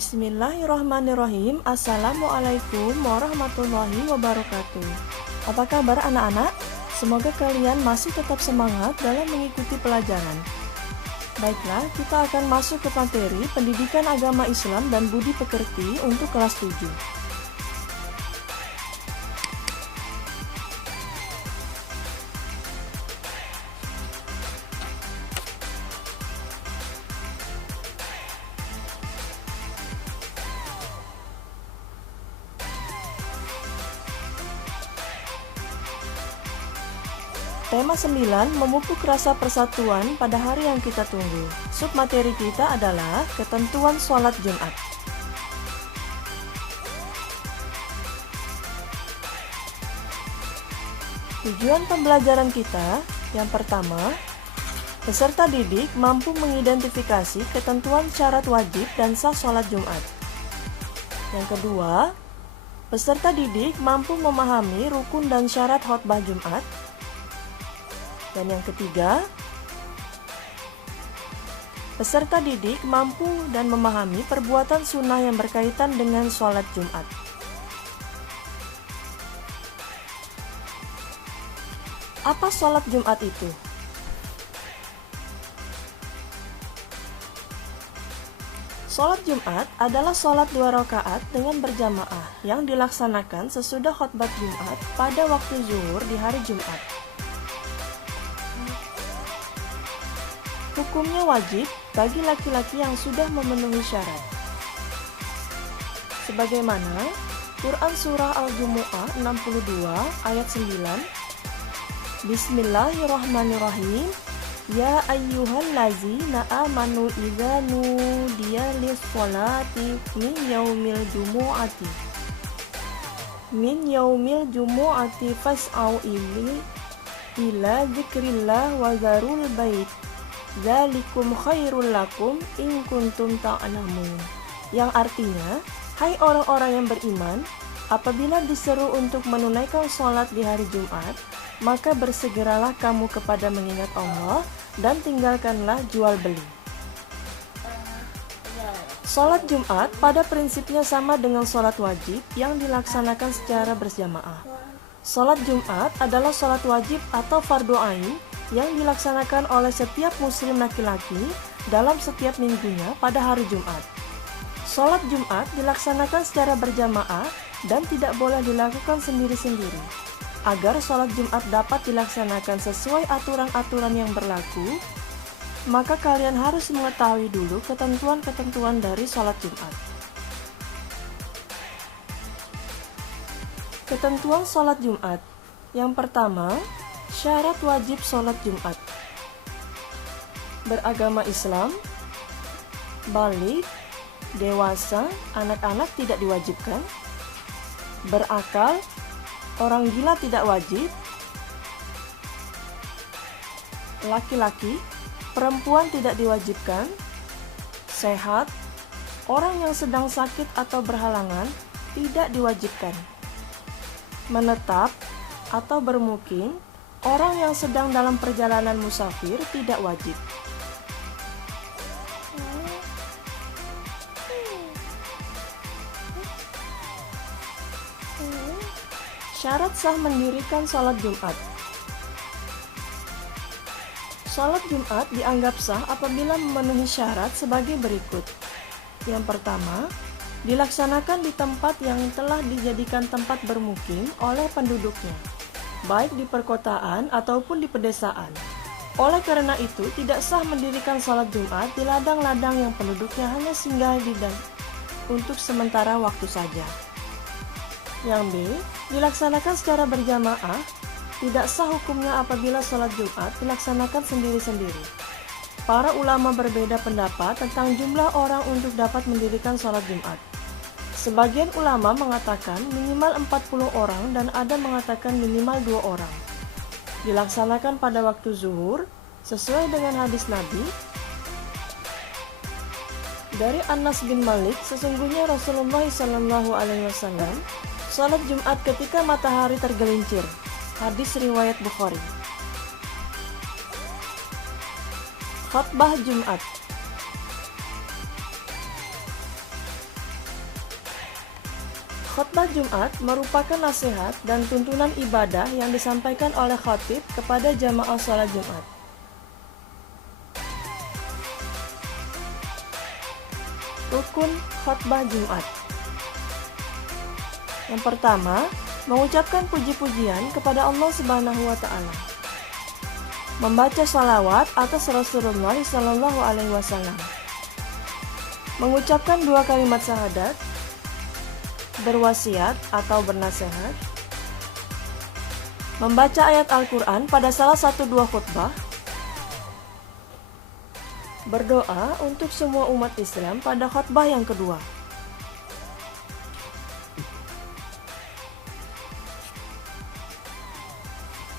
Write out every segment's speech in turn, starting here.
Bismillahirrahmanirrahim. Assalamualaikum warahmatullahi wabarakatuh. Apa kabar anak-anak? Semoga kalian masih tetap semangat dalam mengikuti pelajaran. Baiklah, kita akan masuk ke materi Pendidikan Agama Islam dan Budi Pekerti untuk kelas 7. Tema 9, memupuk rasa persatuan pada hari yang kita tunggu. Submateri kita adalah ketentuan sholat Jumat. Tujuan pembelajaran kita, yang pertama, peserta didik mampu mengidentifikasi ketentuan syarat wajib dan sah sholat Jumat. Yang kedua, peserta didik mampu memahami rukun dan syarat khotbah Jumat. Dan yang ketiga, peserta didik mampu dan memahami perbuatan sunnah yang berkaitan dengan sholat Jumat. Apa sholat Jumat itu? Sholat Jumat adalah sholat 2 rakaat dengan berjamaah yang dilaksanakan sesudah khotbah Jumat pada waktu zuhur di hari Jumat. Hukumnya wajib bagi laki-laki yang sudah memenuhi syarat. Sebagaimana Quran Surah Al-Jumu'ah 62 ayat 9, Bismillahirrahmanirrahim, Ya ayyuhallazina amanu idza nudiya lis-sholati min yaumil jumu'ati fas'au ila dzikrillah wa dzarul bait. Dzalikum khairul lakum in kuntum ta'lamun. Yang artinya, hai orang-orang yang beriman, apabila diseru untuk menunaikan sholat di hari Jumat, maka bersegeralah kamu kepada mengingat Allah dan tinggalkanlah jual beli. Sholat Jumat pada prinsipnya sama dengan sholat wajib yang dilaksanakan secara berjamaah. Sholat Jumat adalah sholat wajib atau fardhu ain yang dilaksanakan oleh setiap muslim laki-laki dalam setiap minggunya pada hari Jumat. Sholat Jumat dilaksanakan secara berjamaah dan tidak boleh dilakukan sendiri-sendiri. Agar sholat Jumat dapat dilaksanakan sesuai aturan-aturan yang berlaku, maka kalian harus mengetahui dulu ketentuan-ketentuan dari sholat Jumat. Ketentuan sholat Jumat. Yang pertama, syarat wajib sholat Jumat. Beragama Islam, baligh, dewasa, anak-anak tidak diwajibkan. Berakal, orang gila tidak wajib. Laki-laki, perempuan tidak diwajibkan. Sehat, orang yang sedang sakit atau berhalangan tidak diwajibkan. Menetap atau bermukim, orang yang sedang dalam perjalanan musafir tidak wajib. Syarat sah mendirikan sholat Jumat. Sholat Jumat dianggap sah apabila memenuhi syarat sebagai berikut. Yang pertama, dilaksanakan di tempat yang telah dijadikan tempat bermukim oleh penduduknya, baik di perkotaan ataupun di pedesaan. Oleh karena itu, tidak sah mendirikan sholat Jumat di ladang-ladang yang penduduknya hanya singgah di untuk sementara waktu saja. Yang B, dilaksanakan secara berjamaah. Tidak sah hukumnya apabila sholat Jumat dilaksanakan sendiri-sendiri. Para ulama berbeda pendapat tentang jumlah orang untuk dapat mendirikan sholat Jumat. Sebagian ulama mengatakan minimal 40 orang dan ada mengatakan minimal 2 orang. Dilaksanakan pada waktu zuhur, sesuai dengan hadis Nabi. Dari Anas bin Malik, sesungguhnya Rasulullah SAW sholat Jumat ketika matahari tergelincir. Hadis riwayat Bukhari. Khotbah Jumat. Khotbah Jumat merupakan nasihat dan tuntunan ibadah yang disampaikan oleh khatib kepada jamaah sholat Jumat. Rukun khotbah Jumat. Yang pertama, mengucapkan puji-pujian kepada Allah Subhanahu wa Ta'ala. Membaca salawat atas Rasulullah Sallallahu Alaihi Wasallam. Mengucapkan 2 kalimat syahadat. Berwasiat atau bernasihat. Membaca ayat Al-Quran pada salah satu 2 khutbah. Berdoa untuk semua umat Islam pada khutbah yang kedua.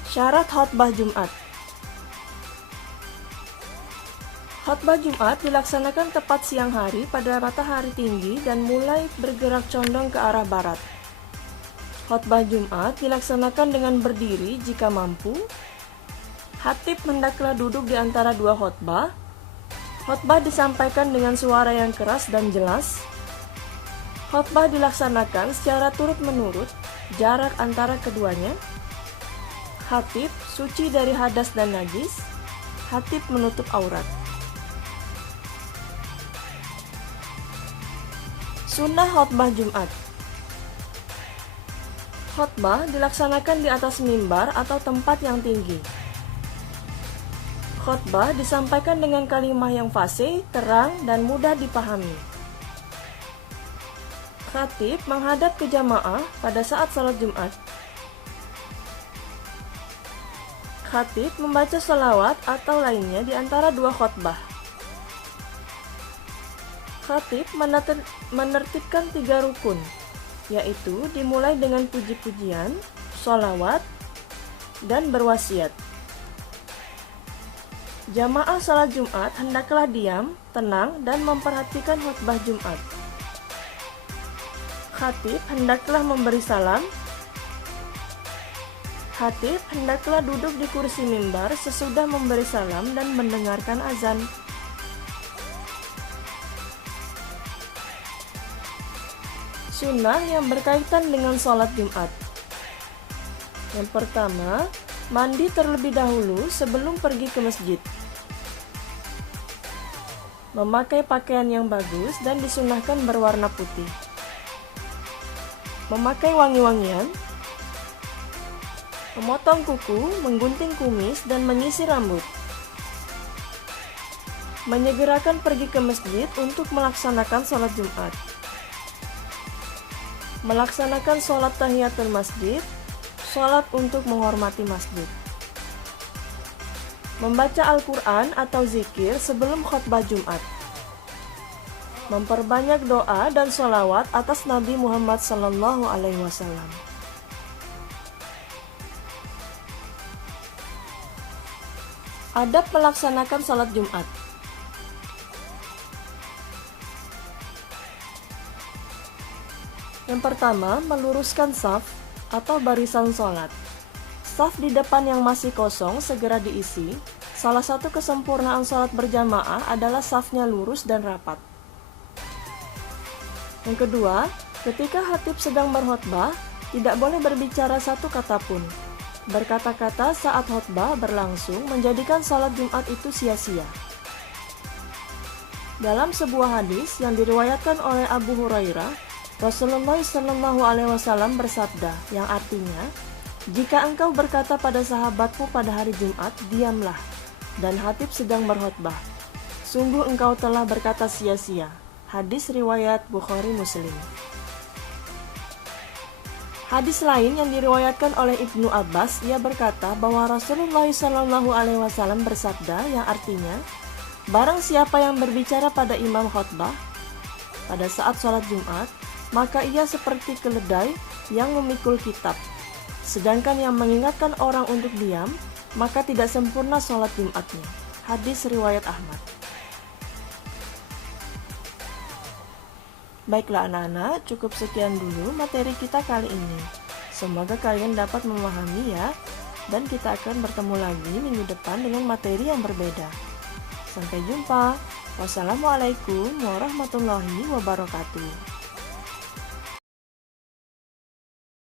Syarat khutbah Jumat. Khutbah Jumat dilaksanakan tepat siang hari pada matahari tinggi dan mulai bergerak condong ke arah barat. Khutbah Jumat dilaksanakan dengan berdiri jika mampu. Khatib hendaklah duduk di antara 2 khutbah. Khutbah disampaikan dengan suara yang keras dan jelas. Khutbah dilaksanakan secara turut-menurut, jarak antara keduanya. Khatib suci dari hadas dan najis. Khatib menutup aurat. Sunnah khutbah Jumat. Khutbah dilaksanakan di atas mimbar atau tempat yang tinggi. Khutbah disampaikan dengan kalimah yang fasih, terang, dan mudah dipahami. Khatib menghadap ke jamaah pada saat salat Jumat. Khatib membaca sholawat atau lainnya di antara 2 khutbah. Khatib menertibkan 3 rukun, yaitu dimulai dengan puji-pujian, sholawat, dan berwasiat. Jamaah salat Jumat hendaklah diam, tenang, dan memperhatikan khutbah Jumat. Khatib hendaklah memberi salam. Khatib hendaklah duduk di kursi mimbar sesudah memberi salam dan mendengarkan azan. Sunnah yang berkaitan dengan sholat Jumat. Yang pertama, mandi terlebih dahulu sebelum pergi ke masjid. Memakai pakaian yang bagus dan disunahkan berwarna putih. Memakai wangi-wangian. Memotong kuku, menggunting kumis, dan menyisir rambut. Menyegerakan pergi ke masjid untuk melaksanakan sholat Jumat. Melaksanakan sholat tahiyatul masjid, sholat untuk menghormati masjid. Membaca Al-Quran atau zikir sebelum khutbah Jumat. Memperbanyak doa dan sholawat atas Nabi Muhammad Sallallahu Alaihi Wasallam. Adab melaksanakan sholat Jumat. Yang pertama, meluruskan shaf atau barisan sholat. Shaf di depan yang masih kosong segera diisi. Salah satu kesempurnaan sholat berjamaah adalah shafnya lurus dan rapat. Yang kedua, ketika khatib sedang berkhutbah, tidak boleh berbicara satu kata pun. Berkata-kata saat khutbah berlangsung menjadikan sholat Jumat itu sia-sia. Dalam sebuah hadis yang diriwayatkan oleh Abu Hurairah, Rasulullah Shallallahu Alaihi Wasallam bersabda, yang artinya, jika engkau berkata pada sahabatmu pada hari Jumat, diamlah, dan khatib sedang berkhutbah. Sungguh engkau telah berkata sia-sia. Hadis riwayat Bukhari Muslim. Hadis lain yang diriwayatkan oleh Ibnu Abbas, ia berkata bahwa Rasulullah Shallallahu Alaihi Wasallam bersabda, yang artinya, barang siapa yang berbicara pada imam khutbah pada saat sholat Jumat, maka ia seperti keledai yang memikul kitab. Sedangkan yang mengingatkan orang untuk diam, maka tidak sempurna sholat Jumatnya. Hadis riwayat Ahmad. Baiklah anak-anak, cukup sekian dulu materi kita kali ini. Semoga kalian dapat memahami ya. Dan kita akan bertemu lagi minggu depan dengan materi yang berbeda. Sampai jumpa. Wassalamualaikum warahmatullahi wabarakatuh.